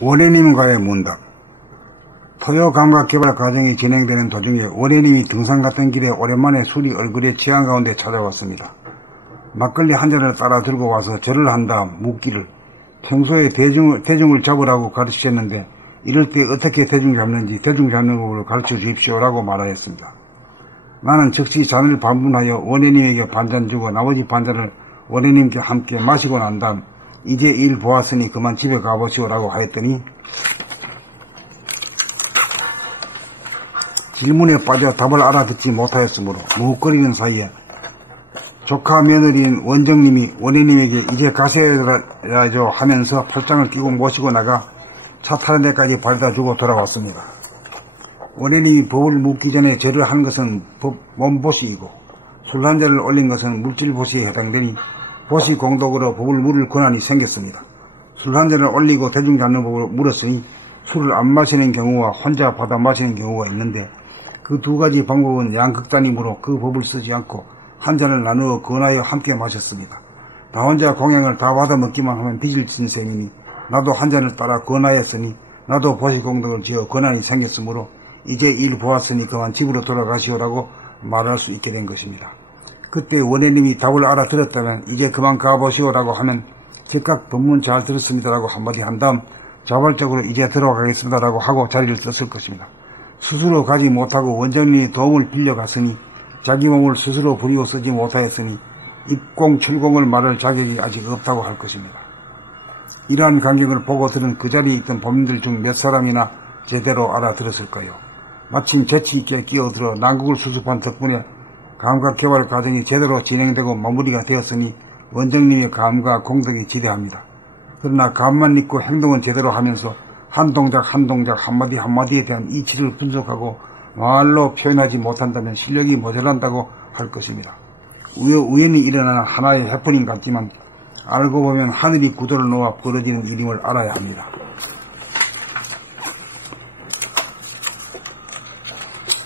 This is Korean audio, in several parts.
원해님과의 문답. 토요 감각 개발 과정이 진행되는 도중에 원해님이 등산 갔던 길에 오랜만에 술이 얼굴에 취한 가운데 찾아왔습니다. 막걸리 한 잔을 따라 들고 와서 절을 한 다음 묻기를 평소에 대중을 잡으라고 가르치셨는데 이럴 때 어떻게 대중 잡는지 대중 잡는 법을 가르쳐 주십시오라고 말하였습니다. 나는 즉시 잔을 반분하여 원해님에게 반잔 주고 나머지 반잔을 원해님께 함께 마시고 난 다음 이제 일 보았으니 그만 집에 가보시오라고 하였더니 질문에 빠져 답을 알아듣지 못하였으므로 무엇거리는 사이에 조카 며느리인 원정님이 원해님에게 이제 가셔야죠 하면서 팔짱을 끼고 모시고 나가 차 타는 데까지 바래다주고 돌아왔습니다. 원해님이 법을 묻기 전에 절을 한 것은 몸보시이고 술 한 잔을 올린 것은 물질보시에 해당되니 보시 공덕으로 법을 물을 권한이 생겼습니다. 술 한 잔을 올리고 대중 잡는 법을 물었으니 술을 안 마시는 경우와 혼자 받아 마시는 경우가 있는데 그 두 가지 방법은 양극단이므로 그 법을 쓰지 않고 한 잔을 나누어 권하여 함께 마셨습니다. 나 혼자 공양을 다 받아 먹기만 하면 빚을 진 셈이니 나도 한 잔을 따라 권하였으니 나도 보시공덕을 지어 권한이 생겼으므로 이제 일 보았으니 그만 집으로 돌아가시오라고 말할 수 있게 된 것입니다. 그때 원해님이 답을 알아들었다면 이제 그만 가보시오라고 하면 즉각 법문 잘 들었습니다라고 한마디 한 다음 자발적으로 이제 들어가겠습니다라고 하고 자리를 떴을 것입니다. 스스로 가지 못하고 원정님이 도움을 빌려갔으니 자기 몸을 스스로 부리고 쓰지 못하였으니 입공 출공을 말할 자격이 아직 없다고 할 것입니다. 이러한 광경을 보고 들은 그 자리에 있던 법인들 중 몇 사람이나 제대로 알아들었을까요? 마침 재치있게 끼어들어 난국을 수습한 덕분에 감각 개발 과정이 제대로 진행되고 마무리가 되었으니 원정님의 감과 공덕이 지대합니다. 그러나 감만 있고 행동은 제대로 하면서 한 동작 한 동작 한마디 한마디에 대한 이치를 분석하고 말로 표현하지 못한다면 실력이 모자란다고 할 것입니다. 우연히 일어나는 하나의 해프닝 같지만 알고 보면 하늘이 구도를 놓아 벌어지는 일임을 알아야 합니다.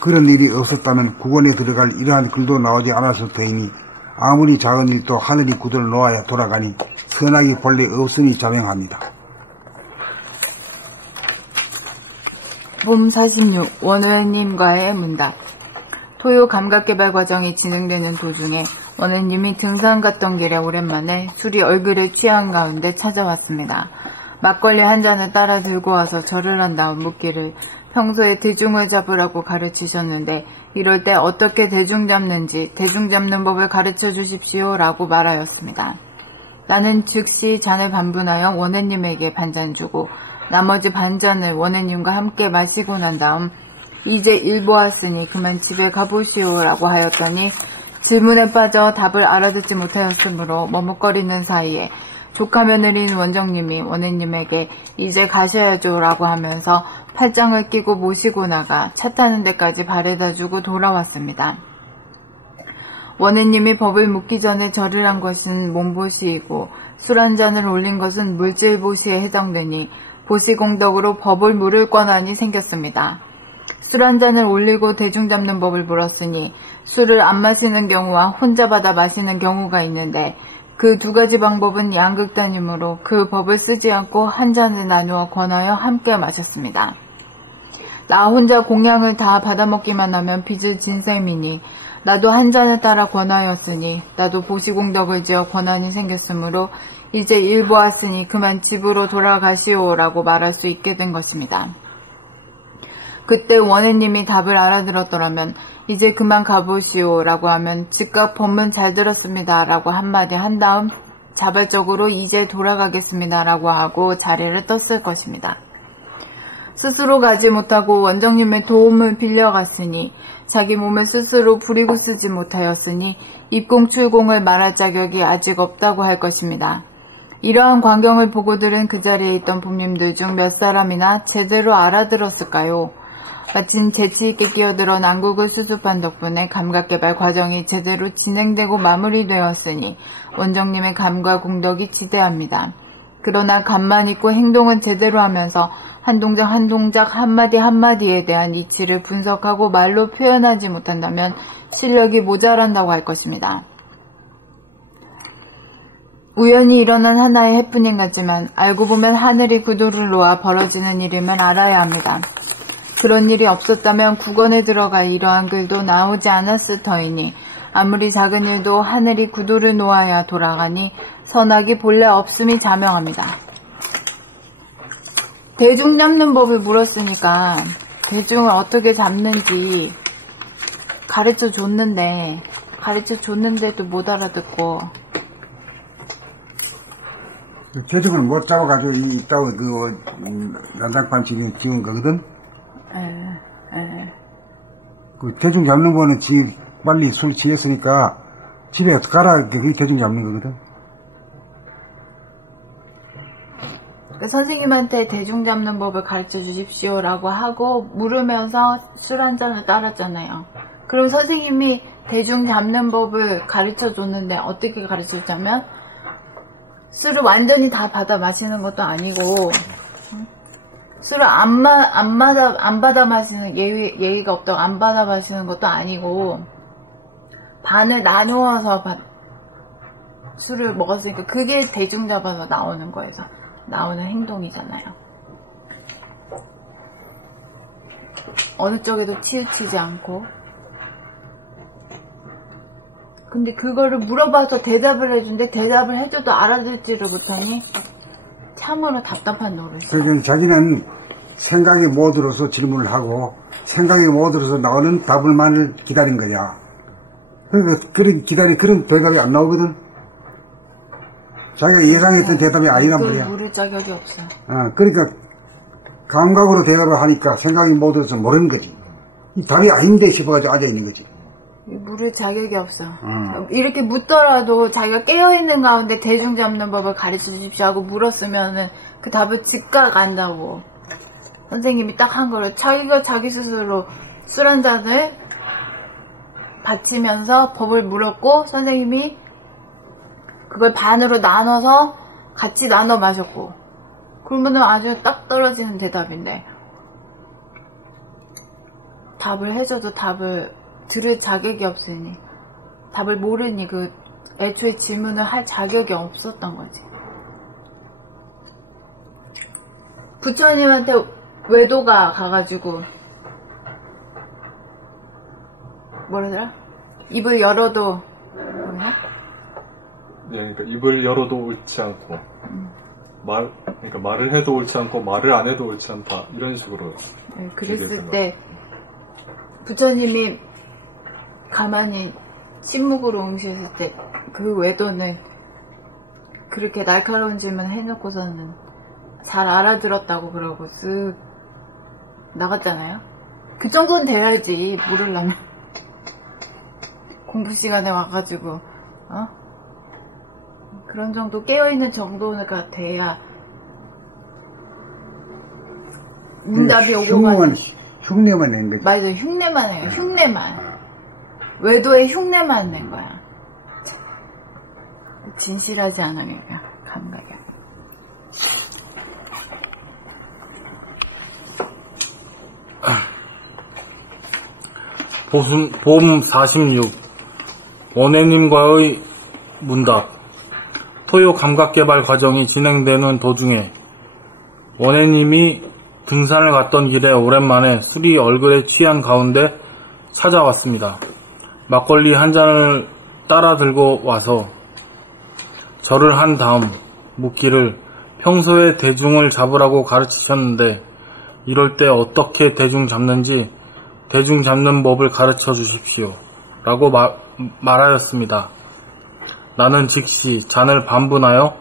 그런 일이 없었다면 국원에 들어갈 이러한 글도 나오지 않았을 터이니 아무리 작은 일도 하늘이 구도를 놓아야 돌아가니 선악이 본래 없으니 자명합니다. 봄 46 원우현님과의 문답. 토요 감각개발 과정이 진행되는 도중에 원우현님이 등산 갔던 길에 오랜만에 술이 얼굴에 취한 가운데 찾아왔습니다. 막걸리 한 잔을 따라 들고 와서 절을 한 다음 묻기를 평소에 대중을 잡으라고 가르치셨는데 이럴 때 어떻게 대중 잡는지 대중 잡는 법을 가르쳐 주십시오 라고 말하였습니다. 나는 즉시 잔을 반분하여 원우현님에게 반잔 주고 나머지 반잔을 원우현님과 함께 마시고 난 다음 이제 일 보았으니 그만 집에 가보시오 라고 하였더니 질문에 빠져 답을 알아듣지 못하였으므로 머뭇거리는 사이에 조카 며느리인 원정님이 원우현님에게 이제 가셔야죠 라고 하면서 팔짱을 끼고 모시고 나가 차 타는 데까지 바래다주고 돌아왔습니다. 원우현님이 법을 묻기 전에 절을 한 것은 몸보시이고 술 한 잔을 올린 것은 물질보시에 해당되니 보시공덕으로 법을 물을 권한이 생겼습니다. 술 한 잔을 올리고 대중 잡는 법을 물었으니 술을 안 마시는 경우와 혼자 받아 마시는 경우가 있는데 그 두 가지 방법은 양극단이므로 그 법을 쓰지 않고 한 잔을 나누어 권하여 함께 마셨습니다. 나 혼자 공양을 다 받아먹기만 하면 빚을 진 셈이니 나도 한 잔을 따라 권하였으니 나도 보시공덕을 지어 권한이 생겼으므로 이제 일 보았으니 그만 집으로 돌아가시오라고 말할 수 있게 된 것입니다. 그때 원우현님이 답을 알아들었더라면 이제 그만 가보시오라고 하면 즉각 법문 잘 들었습니다라고 한마디 한 다음 자발적으로 이제 돌아가겠습니다라고 하고 자리를 떴을 것입니다. 스스로 가지 못하고 원정님의 도움을 빌려갔으니 자기 몸을 스스로 부리고 쓰지 못하였으니 입공출공을 말할 자격이 아직 없다고 할 것입니다. 이러한 광경을 보고 들은 그 자리에 있던 부님들 중 몇 사람이나 제대로 알아들었을까요? 마침 재치있게 끼어들어 난국을 수습한 덕분에 감각개발 과정이 제대로 진행되고 마무리되었으니 원정님의 감과 공덕이 지대합니다. 그러나 감만 있고 행동은 제대로 하면서 한 동작 한 동작 한마디 한마디에 대한 이치를 분석하고 말로 표현하지 못한다면 실력이 모자란다고 할 것입니다. 우연히 일어난 하나의 해프닝 같지만 알고 보면 하늘이 구두를 놓아 벌어지는 일임을 알아야 합니다. 그런 일이 없었다면 국원에 들어가 이러한 글도 나오지 않았을 터이니 아무리 작은 일도 하늘이 구두를 놓아야 돌아가니 선악이 본래 없음이 자명합니다. 대중 잡는 법을 물었으니까 대중을 어떻게 잡는지 가르쳐 줬는데도 못 알아듣고. 대중을 못 잡아가지고 있다고 난장판 지은 거거든? 그 대중 잡는 거는 빨리 술 취했으니까 집에 가라, 그게 대중 잡는 거거든? 선생님한테 대중 잡는 법을 가르쳐 주십시오라고 하고 물으면서 술 한 잔을 따랐잖아요. 그럼 선생님이 대중 잡는 법을 가르쳐 줬는데 어떻게 가르쳐 줬냐면 술을 완전히 다 받아 마시는 것도 아니고 술을 안 받아 마시는 예의가 없다고 안 받아 마시는 것도 아니고 반을 나누어서 술을 먹었으니까 그게 대중 잡아서 나오는 거에서 나오는 행동이잖아요. 어느 쪽에도 치우치지 않고. 근데 그거를 물어봐서 대답을 해준데 대답을 해줘도 알아듣지를 못하니 참으로 답답한 노릇이에요. 그러니까 자기는 생각이 못 들어서 질문을 하고 생각이 못 들어서 나오는 답을만을 기다린 거야. 그러니까 그런 대답이 안 나오거든. 자기가 예상했던 대답이 아니란 말이야. 물을 자격이 없어요. 그러니까 감각으로 대답을 하니까 생각이 못 들어서 모르는 거지. 이 답이 아닌데 싶어가지고 앉아있는 거지. 물을 자격이 없어. 이렇게 묻더라도 자기가 깨어있는 가운데 대중 잡는 법을 가르쳐 주십시오 하고 물었으면은 그 답을 즉각 안다고. 선생님이 딱 한 거를 자기가 자기 스스로 술 한 잔을 바치면서 법을 물었고 선생님이 그걸 반으로 나눠서 같이 나눠 마셨고 그러면은 아주 딱 떨어지는 대답인데 답을 해줘도 답을 들을 자격이 없으니 답을 모르니 그 애초에 질문을 할 자격이 없었던 거지. 부처님한테 외도가 가가지고 뭐라더라? 입을 열어도 뭐냐? 네, 그러니까 입을 열어도 옳지 않고 그러니까 말을 해도 옳지 않고 말을 안 해도 옳지 않다 이런 식으로. 네, 그랬을 때 부처님이 가만히 침묵으로 응시했을 때 그 외도는 그렇게 날카로운 질문 해놓고서는 잘 알아들었다고 그러고 쓱 나갔잖아요. 그 정도는 돼야지 모르려면 공부 시간에 와가지고 그런 정도 깨어있는 정도가 돼야 문답이 오고 가는. 흉내만 낸 거지. 맞아요. 흉내만 해요. 흉내만. 외도의 흉내만 낸 거야. 진실하지 않으니까 감각이. 봄 46 원해님과의 문답. 토요 감각개발 과정이 진행되는 도중에 원해님이 등산을 갔던 길에 오랜만에 술이 얼굴에 취한 가운데 찾아왔습니다. 막걸리 한 잔을 따라 들고 와서 절을 한 다음 묻기를 평소에 대중을 잡으라고 가르치셨는데 이럴 때 어떻게 대중 잡는지 대중 잡는 법을 가르쳐 주십시오 라고 말하였습니다. 나는 즉시 잔을 반분하여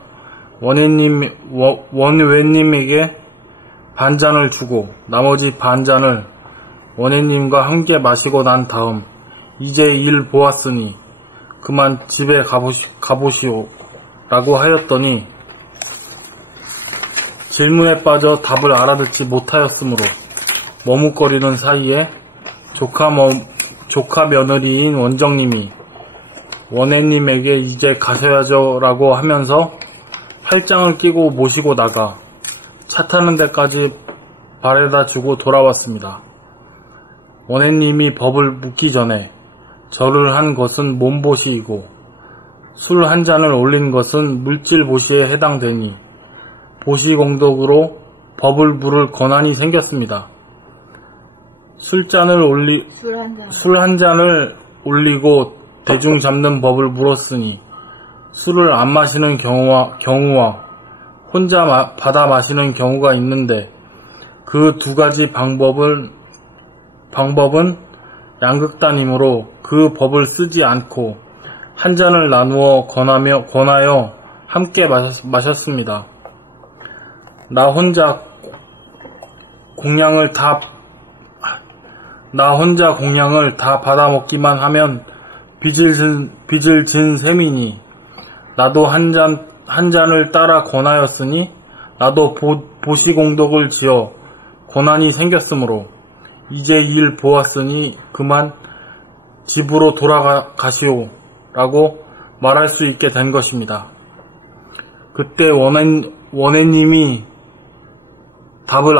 원외님에게 반잔을 주고 나머지 반잔을 원해님과 함께 마시고 난 다음 이제 일 보았으니 그만 집에 가보시오 라고 하였더니 질문에 빠져 답을 알아듣지 못하였으므로 머뭇거리는 사이에 조카 며느리인 원정님이 원해님에게 이제 가셔야죠 라고 하면서 팔짱을 끼고 모시고 나가 차 타는 데까지 바래다 주고 돌아왔습니다. 원해님이 법을 묻기 전에 절을 한 것은 몸보시이고 술 한 잔을 올린 것은 물질 보시에 해당되니 보시공덕으로 법을 물을 권한이 생겼습니다. 술 한 잔을 올리고 대중 잡는 법을 물었으니 술을 안 마시는 경우와 혼자 받아 마시는 경우가 있는데 그 두 가지 방법은 양극단이므로 그 법을 쓰지 않고 한 잔을 나누어 권하여 함께 마셨습니다. 나 혼자 공양을 다 받아 먹기만 하면 빚을 진 셈이니 나도 한 잔을 따라 권하였으니 나도 보시공덕을 지어 권한이 생겼으므로 이제 일 보았으니 그만 집으로 돌아가시오 라고 말할 수 있게 된 것입니다. 그때 원해님이 답을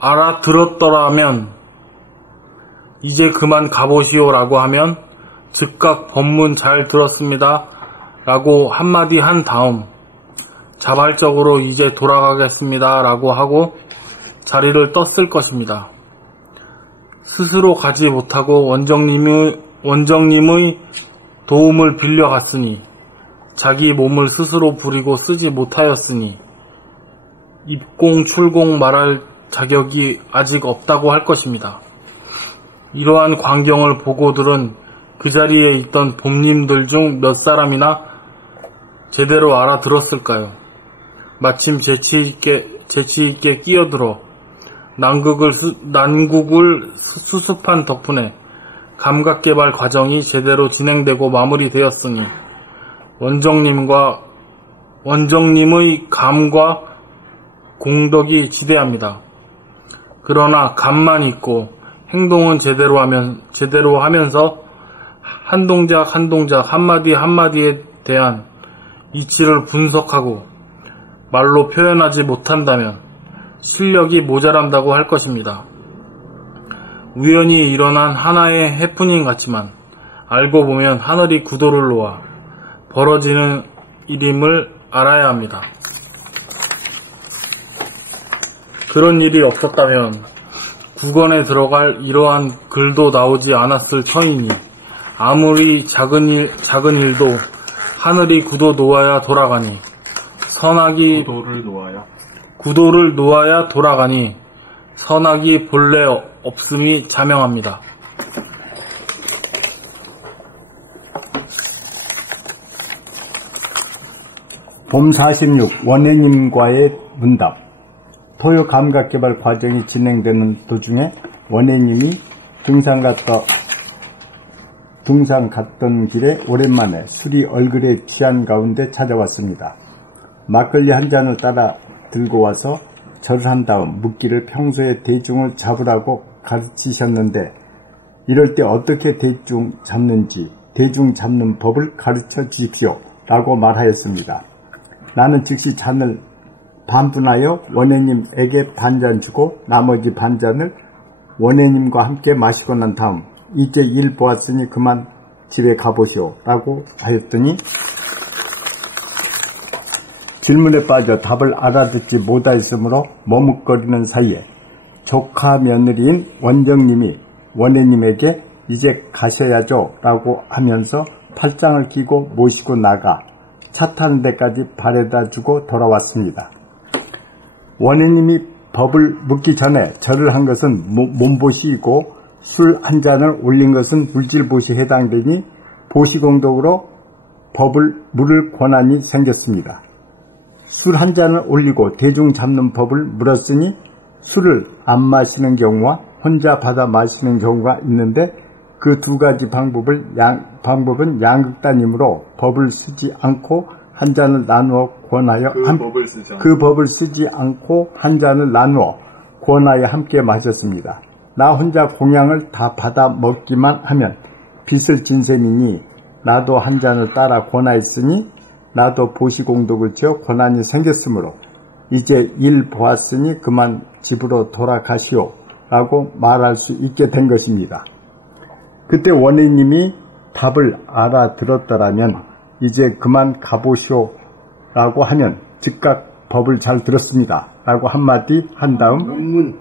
알아들었더라면 이제 그만 가보시오 라고 하면 즉각 법문 잘 들었습니다 라고 한마디 한 다음 자발적으로 이제 돌아가겠습니다 라고 하고 자리를 떴을 것입니다. 스스로 가지 못하고 원정님의 도움을 빌려갔으니 자기 몸을 스스로 부리고 쓰지 못하였으니 입공 출공 말할 자격이 아직 없다고 할 것입니다. 이러한 광경을 보고들은 그 자리에 있던 봄님들 중 몇 사람이나 제대로 알아들었을까요? 마침 재치있게 끼어들어 난국을 수습한 덕분에 감각개발 과정이 제대로 진행되고 마무리되었으니 원정님의 감과 공덕이 지대합니다. 그러나 감만 있고 행동은 제대로 하면서 한 동작 한마디 한마디에 대한 이치를 분석하고 말로 표현하지 못한다면 실력이 모자란다고 할 것입니다. 우연히 일어난 하나의 해프닝 같지만 알고 보면 하늘이 구도를 놓아 벌어지는 일임을 알아야 합니다. 그런 일이 없었다면 국언에 들어갈 이러한 글도 나오지 않았을 터이니 아무리 작은 일도 하늘이 구도 놓아야 돌아가니 구도를 놓아야 돌아가니 선악이 본래 없음이 자명합니다. 봄 46 원해님과의 문답. 토요 감각개발 과정이 진행되는 도중에 원해님이 등산 갔던 길에 오랜만에 술이 얼굴에 취한 가운데 찾아왔습니다. 막걸리 한 잔을 따라 들고 와서 절을 한 다음 묻기를 평소에 대중을 잡으라고 가르치셨는데 이럴 때 어떻게 대중 잡는지 대중 잡는 법을 가르쳐 주십시오 라고 말하였습니다. 나는 즉시 잔을 반분하여 원해님에게 반잔 주고 나머지 반잔을 원해님과 함께 마시고 난 다음 이제 일 보았으니 그만 집에 가보시오 라고 하였더니 질문에 빠져 답을 알아듣지 못하였으므로 머뭇거리는 사이에 조카 며느리인 원정님이 원해님에게 이제 가셔야죠 라고 하면서 팔짱을 끼고 모시고 나가 차 타는 데까지 바래다 주고 돌아왔습니다. 원해님이 법을 묻기 전에 절을 한 것은 몸보시이고 술 한 잔을 올린 것은 물질보시에 해당되니 보시공덕으로 법을 물을 권한이 생겼습니다. 술 한 잔을 올리고 대중 잡는 법을 물었으니 술을 안 마시는 경우와 혼자 받아 마시는 경우가 있는데 그 두 가지 방법은 양극단이므로 법을 쓰지 않고 한 잔을 나누어 권하여 그 법을 쓰지 않고 한 잔을 나누어 권하여 함께 마셨습니다. 나 혼자 공양을 다 받아 먹기만 하면 빚을 진 셈이니 나도 한 잔을 따라 권하였으니 나도 보시공덕을 지어 권한이 생겼으므로 이제 일 보았으니 그만 집으로 돌아가시오 라고 말할 수 있게 된 것입니다. 그때 원해님이 답을 알아들었더라면 이제 그만 가보시오라고 하면 즉각 법을 잘 들었습니다 라고 한마디 한 다음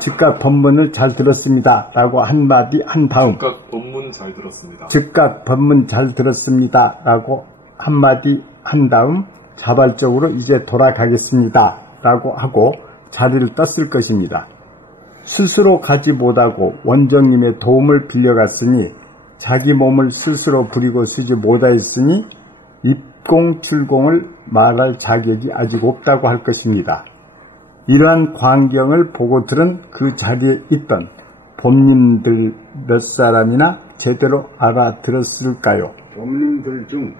즉각 법문을 잘 들었습니다 라고 한마디 한 다음 즉각 법문 잘 들었습니다. 즉각 법문 잘 들었습니다 라고 한마디 한 다음 자발적으로 이제 돌아가겠습니다 라고 하고 자리를 떴을 것입니다. 스스로 가지 못하고 원정님의 도움을 빌려갔으니 자기 몸을 스스로 부리고 쓰지 못하였으니 입공출공을 말할 자격이 아직 없다고 할 것입니다. 이러한 광경을 보고 들은 그 자리에 있던 봄님들 몇 사람이나 제대로 알아들었을까요? 봄님들 중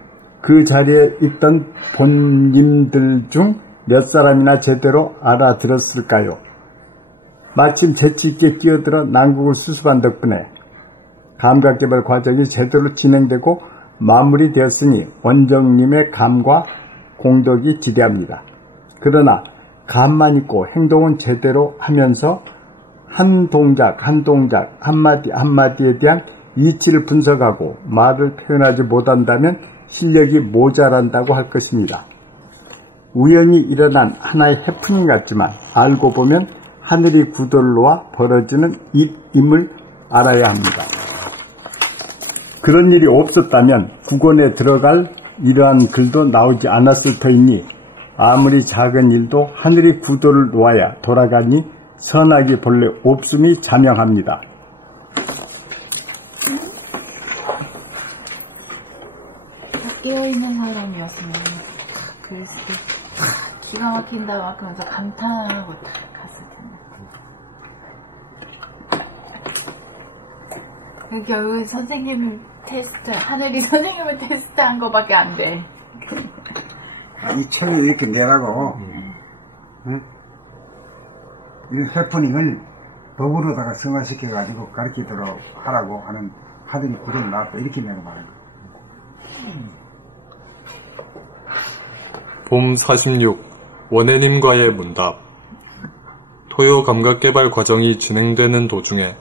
그 자리에 있던 봄님들 중 몇 사람이나 제대로 알아들었을까요? 마침 재치있게 끼어들어 난국을 수습한 덕분에 감각개발 과정이 제대로 진행되고 마무리되었으니 원정님의 감과 공덕이 지대합니다. 그러나 감만 있고 행동은 제대로 하면서 한 동작 한 동작 한마디 한마디에 대한 이치를 분석하고 말을 표현하지 못한다면 실력이 모자란다고 할 것입니다. 우연히 일어난 하나의 해프닝 같지만 알고 보면 하늘이 구도를 놓아 벌어지는 일임을 알아야 합니다. 그런 일이 없었다면 국원에 들어갈 이러한 글도 나오지 않았을 터이니 아무리 작은 일도 하늘이 구도를 놓아야 돌아가니 선악이 본래 없음이 자명합니다. 깨어있는 사람이었으면 글쎄 기가 막힌다 막 그러면서 감탄하고 딱 갔을 텐데 결국 선생님 테스트 하늘이 선생님을 테스트한 거밖에 안 돼. 이 책을 이렇게 내라고 응? 이런 해프닝을 법으로다가 승화시켜가지고 가르치도록 하라고 하는 하더니 구도를 나왔다 이렇게 내가 말한 거야. 봄 46 원해님과의 문답. 토요 감각개발 과정이 진행되는 도중에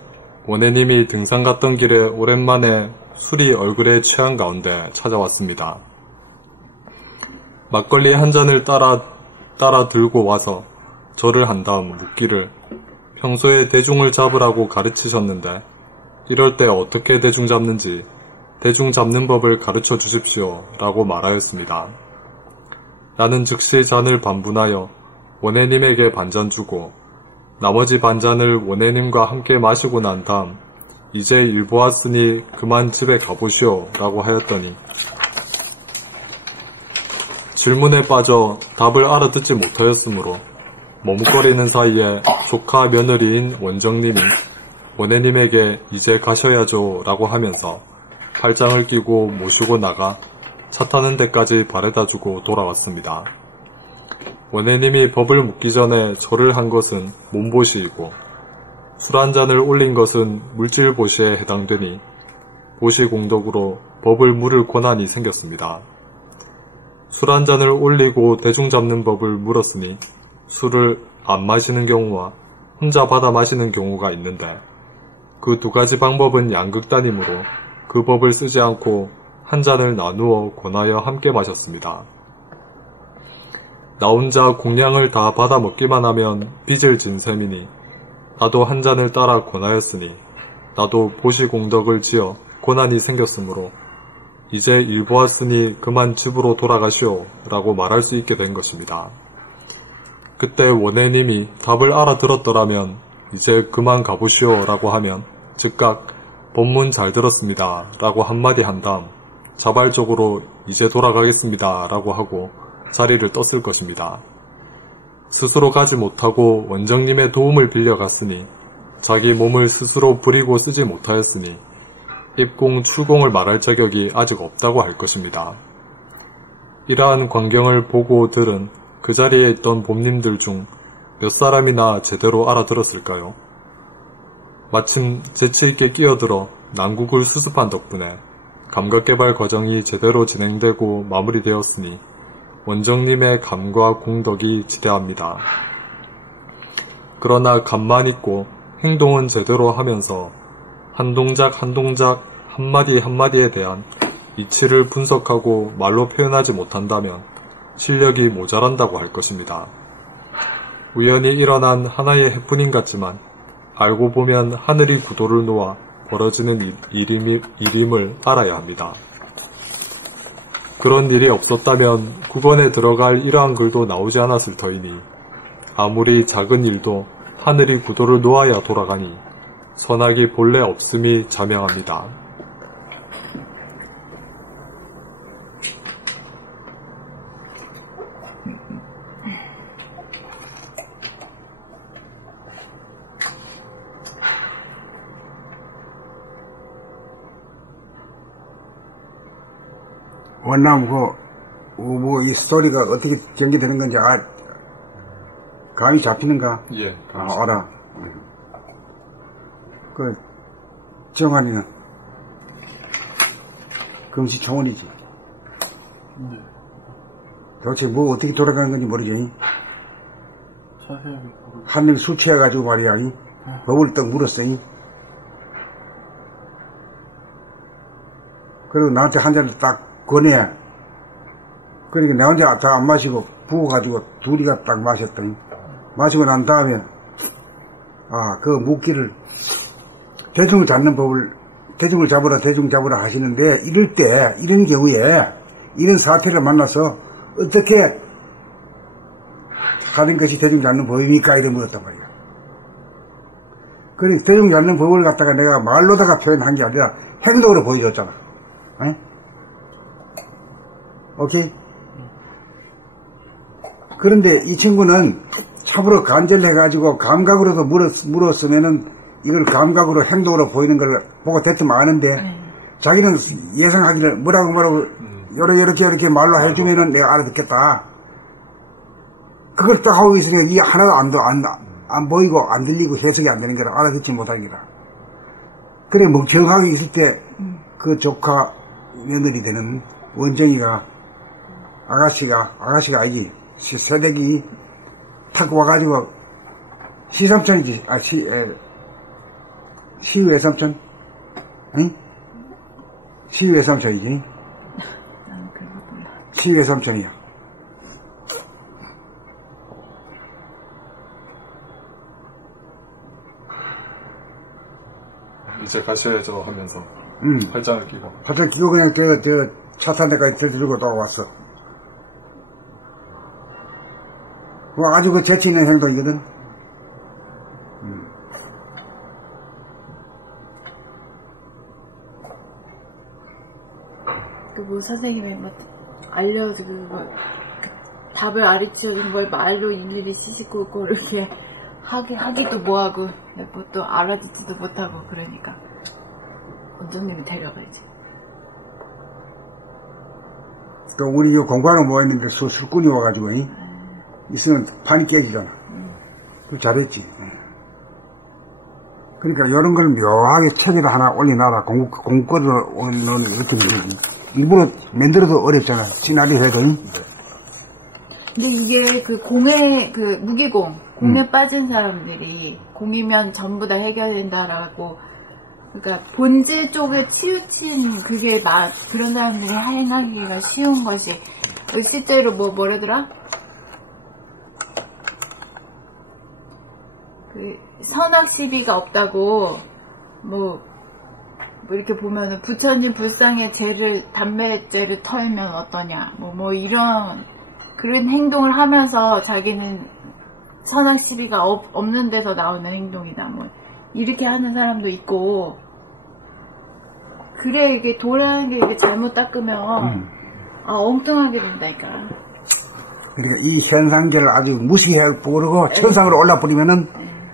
원해님이 등산 갔던 길에 오랜만에 술이 얼굴에 취한 가운데 찾아왔습니다. 막걸리 한 잔을 따라 들고 와서 절을 한 다음 묻기를 평소에 대중을 잡으라고 가르치셨는데 이럴 때 어떻게 대중 잡는지 대중 잡는 법을 가르쳐 주십시오 라고 말하였습니다. 나는 즉시 잔을 반분하여 원해님에게 반잔 주고 나머지 반잔을 원해님과 함께 마시고 난 다음 이제 일 보았으니 그만 집에 가보시오 라고 하였더니 질문에 빠져 답을 알아듣지 못하였으므로 머뭇거리는 사이에 조카 며느리인 원정님이 원해님에게 이제 가셔야죠 라고 하면서 팔짱을 끼고 모시고 나가 차 타는 데까지 바래다주고 돌아왔습니다. 원해님이 법을 묻기 전에 절을 한 것은 몸보시이고 술 한 잔을 올린 것은 물질보시에 해당되니 보시공덕으로 법을 물을 권한이 생겼습니다. 술 한 잔을 올리고 대중 잡는 법을 물었으니 술을 안 마시는 경우와 혼자 받아 마시는 경우가 있는데 그 두 가지 방법은 양극단이므로 그 법을 쓰지 않고 한 잔을 나누어 권하여 함께 마셨습니다. 나 혼자 공량을 다 받아 먹기만 하면 빚을 진 셈이니 나도 한 잔을 따라 권하였으니 나도 보시공덕을 지어 권한이 생겼으므로 이제 일 보았으니 그만 집으로 돌아가시오 라고 말할 수 있게 된 것입니다. 그때 원해님이 답을 알아들었더라면 이제 그만 가보시오 라고 하면 즉각 법문 잘 들었습니다 라고 한마디 한 다음 자발적으로 이제 돌아가겠습니다 라고 하고 자리를 떴을 것입니다. 스스로 가지 못하고 원정님의 도움을 빌려갔으니 자기 몸을 스스로 부리고 쓰지 못하였으니 입공, 출공을 말할 자격이 아직 없다고 할 것입니다. 이러한 광경을 보고 들은 그 자리에 있던 봄님들 중 몇 사람이나 제대로 알아들었을까요? 마침 재치있게 끼어들어 난국을 수습한 덕분에 감각개발 과정이 제대로 진행되고 마무리되었으니 원정님의 감과 공덕이 지대합니다. 그러나 감만 있고 행동은 제대로 하면서 한 동작 한 동작 한마디 한마디에 대한 이치를 분석하고 말로 표현하지 못한다면 실력이 모자란다고 할 것입니다. 우연히 일어난 하나의 해프닝 같지만 알고 보면 하늘이 구도를 놓아 벌어지는 일임을 알아야 합니다. 그런 일이 없었다면 국원에 들어갈 이러한 글도 나오지 않았을 터이니 아무리 작은 일도 하늘이 구도를 놓아야 돌아가니 선악이 본래 없음이 자명합니다. 원남 이 스토리가 어떻게 전개되는 건지 감이 잡히는가? 예. 알아. 정한이는 금시초문이지. 네. 도대체 어떻게 돌아가는 건지 모르지. 자세하게 모르겠어요. 한 명이 술 취해가지고 말이야. 법을 떡 물었어. 그리고 나한테 한 잔을 딱 권해. 그러니까 내 혼자 다 안 마시고 부어가지고 둘이가 딱 마셨다. 마시고 난 다음에 그 묵기를 대중을 잡는 법을 대중을 잡으라 하시는데 이런 경우에 이런 사태를 만나서 어떻게 하는 것이 대중 잡는 법입니까? 이래 물었단 말이야. 그러니까 대중 잡는 법을 갖다가 내가 말로다가 표현한 게 아니라 행동으로 보여줬잖아. 에? 오케이? 그런데 이 친구는 참으로 간절해가지고 감각으로도 물었으면은 이걸 감각으로 행동으로 보이는 걸 보고 대충 아는데 자기는 예상하기를 뭐라고 이렇게 말로 해주면은 내가 알아듣겠다. 그걸 딱 하고 있으니까 이게 하나도 안 보이고 안 들리고 해석이 안 되는 거라 알아듣지 못하는 거라. 그래 멍청하게 있을 때 그 조카 며느리 되는 원정이가 아가씨가 아니지 새댁이 탁 와가지고 시삼촌이지 시외삼촌? 응? 시외삼촌이지. 시외삼촌이야. 이제 가셔야죠 하면서 팔짱을 끼고 그냥 차 탄 데까지 들고 돌아왔어. 아주 재치 있는 행동이거든. 선생님이 답을 가르쳐준 걸 말로 일일이 시시콜콜 이렇게 하기도 뭐하고 또 알아듣지도 못하고 그러니까 원장님이 데려가야지. 또 우리 공부하러 모였는데 술꾼이 와가지고 있으면 판이 깨지잖아. 그 잘했지. 그러니까 이런 걸 묘하게 책에다 하나 올려놔라. 공부거리를 올려놓는 이렇게 되지. 일부러 만들어도 어렵잖아. 시나리오 해도. 근데 이게 공에 빠진 사람들이 공이면 전부 다 해결된다라고, 그러니까 본질 쪽에 치우친 그런 사람들이 행하기가 쉬운 것이, 실제로 뭐라더라? 선악 시비가 없다고, 이렇게 보면은 부처님 불상의 담배죄를 털면 어떠냐, 이런, 그런 행동을 하면서 자기는 선악 시비가 없는 데서 나오는 행동이다, 이렇게 하는 사람도 있고, 그래, 이게 도라는 게 이렇게 잘못 닦으면, 엉뚱하게 된다니까. 그러니까 이 현상계를 아주 무시해버리고 천상으로 올라버리면은,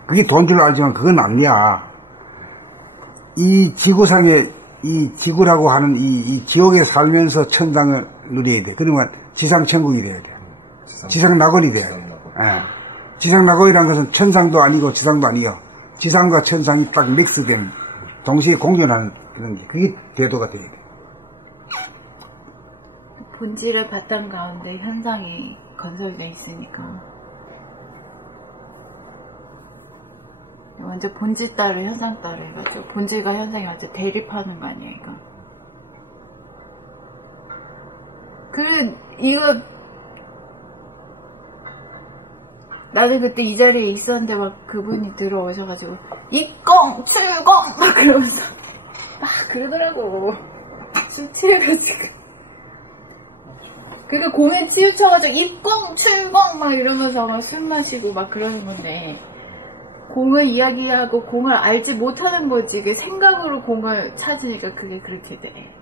그게 돈 줄 알지만 그건 아니야. 이 지구상에, 이 지구라고 하는 이 지옥에 살면서 천당을 누려야 돼. 그러면 지상천국이 돼야 돼. 지상낙원이 돼야 돼. 지상낙원이라는 것은 천상도 아니고 지상도 아니요. 지상과 천상이 딱 믹스된, 동시에 공존하는 그런 게, 그게 대도가 돼야 돼. 본질의 바탕 가운데 현상이 건설되어 있으니까. 완전 본질 따로 현상 따로 해가지고, 본질과 현상이 완전 대립하는 거 아니야, 이거. 그래, 이거, 나는 그때 이 자리에 있었는데 막 그분이 들어오셔가지고, 입공! 출공! 막 그러면서, 막 그러더라고. 술 취해가지고. 그러니까 공에 치우쳐가지고, 입공! 출공! 막 이러면서 막 술 마시고 막 그러는 건데, 공을 이야기하고 공을 알지 못하는 거지. 그 생각으로 공을 찾으니까 그게 그렇게 돼.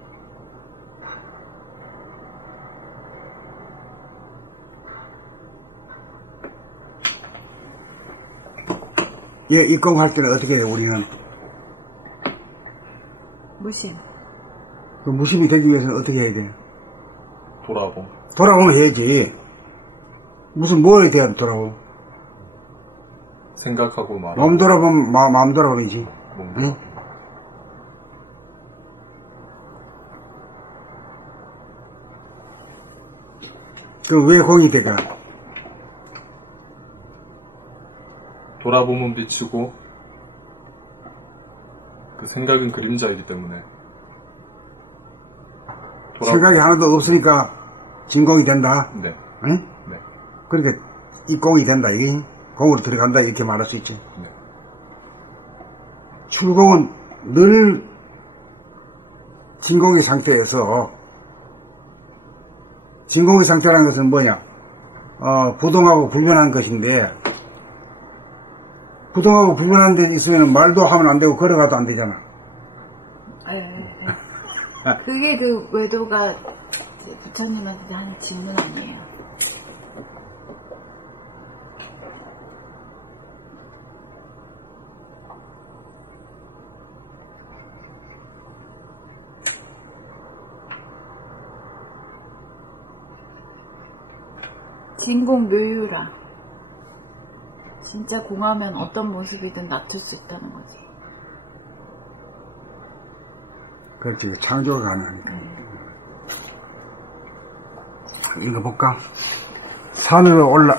예, 입공할 때는 어떻게 해요, 우리는? 무심. 그 무심이 되기 위해서는 어떻게 해야 돼요? 돌아오면 해야지. 무슨 뭘 돼야 돌아오? 생각하고 말. 마음 돌아보면, 마음 돌아보면이지. 응? 그 왜 공이 될까? 돌아보면 비치고 그 생각은 그림자이기 때문에 생각이 하나도 없으니까 진공이 된다. 네. 응? 네. 그러니까 입공이 된다. 이게 공으로 들어간다. 이렇게 말할 수 있지. 네. 출공은 늘 진공의 상태에서, 진공의 상태라는 것은 뭐냐? 부동하고 불변한 것인데, 부동하고 불변한 데 있으면 말도 하면 안 되고 걸어가도 안 되잖아. 그게 그 외도가 부처님한테 하는 질문 아니에요. 진공 묘유라. 진짜 공하면 어떤 모습이든 낮출 수 있다는 거지. 그렇지. 창조가 가능하니까. 읽어볼까? 산으로 올라,